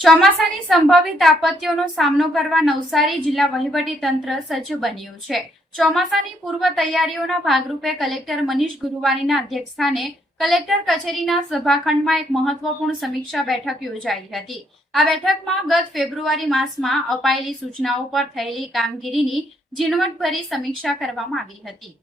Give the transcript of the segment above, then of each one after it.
ચોમાસાની સંભવિત આપત્તિઓનો સામનો કરવા નવસારી જિલ્લા વહીવટી તંત્ર સજ્જ બન્યું છે। ચોમાસાની પૂર્વ તૈયારીઓના ભાગરૂપે કલેક્ટર મનીષ ગુરુવાનીના અધ્યક્ષસ્થાને કલેક્ટર કચેરીના સભાખંડમાં એક મહત્વપૂર્ણ સમીક્ષા બેઠક યોજાઈ હતી। આ બેઠકમાં ગત ફેબ્રુઆરી માસમાં અપાયેલી સૂચનાઓ પર થયેલી કામગીરીની ઝીણવટભરી સમીક્ષા કરવામાં આવી હતી।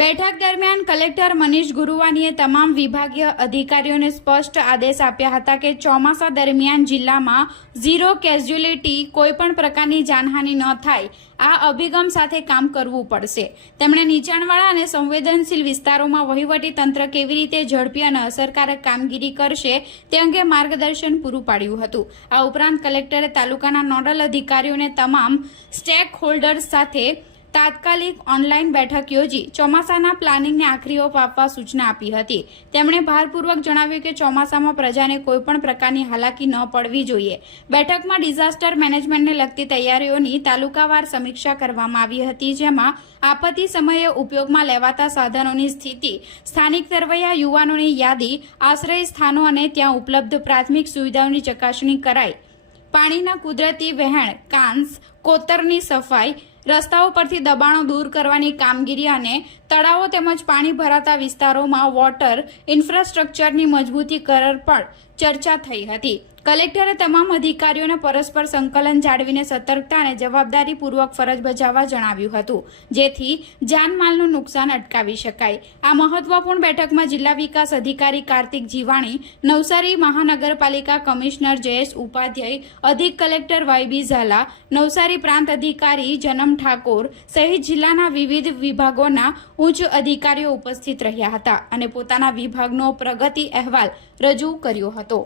બેઠક દરમિયાન કલેક્ટર મનીષ ગુરુવાનીએ તમામ વિભાગીય અધિકારીઓને સ્પષ્ટ આદેશ આપ્યા હતા કે ચોમાસા દરમિયાન જિલ્લામાં ઝીરો કેઝ્યુલિટી કોઈપણ પ્રકારની જાનહાનિ ન થાય આ અભિગમ સાથે કામ કરવું પડશે। તેમણે નીચાણવાળા અને સંવેદનશીલ વિસ્તારોમાં વહીવટી તંત્ર કેવી રીતે ઝડપી અને અસરકારક કામગીરી કરશે તે અંગે માર્ગદર્શન પૂરું પાડ્યું હતું। આ ઉપરાંત કલેક્ટરે તાલુકાના નોડલ અધિકારીઓને તમામ સ્ટેક હોલ્ડર્સ સાથે તાત્કાલિક ઓનલાઈન બેઠક યોજી ચોમાસાના પ્લાનિંગને આખરી ઓપ આપવા સૂચના આપી હતી। તેમણે ભારપૂર્વક જણાવ્યું કે ચોમાસામાં પ્રજાને કોઈપણ પ્રકારની હાલાકી ન પડવી જોઈએ। બેઠકમાં ડિઝાસ્ટર મેનેજમેન્ટને લગતી તૈયારીઓની તાલુકાવાર સમીક્ષા કરવામાં આવી હતી, જેમાં આપત્તિ સમયે ઉપયોગમાં લેવાતા સાધનોની સ્થિતિ, સ્થાનિક તરવૈયા યુવાનોની યાદી, આશ્રય સ્થાનો અને ત્યાં ઉપલબ્ધ પ્રાથમિક સુવિધાઓની ચકાસણી કરાઈ। પાણીના કુદરતી વહેણ, કાંસ, કોતરની સફાઈ, રસ્તાઓ પરથી દબાણો દૂર કરવાની કામગીરી અને તળાવો તેમજ પાણી ભરાતા વિસ્તારોમાં વોટર ઇન્ફ્રાસ્ટ્રક્ચરની મજબૂતીકરણ પર ચર્ચા થઈ હતી। કલેક્ટરે તમામ અધિકારીઓને પરસ્પર સંકલન જાળવીને સતર્કતા અને જવાબદારીપૂર્વક ફરજ બજાવવા જણાવ્યું હતું, જેથી જાનમાલનું નુકસાન અટકાવી શકાય। આ મહત્વપૂર્ણ બેઠકમાં જિલ્લા વિકાસ અધિકારી કાર્તિક જીવાણી, નવસારી મહાનગરપાલિકા કમિશનર જયેશ ઉપાધ્યાય, અધિક કલેક્ટર વાયબી ઝાલા, નવસારી પ્રાંત અધિકારી જનમ ઠાકોર સહિત જિલ્લાના વિવિધ વિભાગોના ઉચ્ચ અધિકારીઓ ઉપસ્થિત રહ્યા હતા અને પોતાના વિભાગનો પ્રગતિ અહેવાલ રજૂ કર્યો હતો।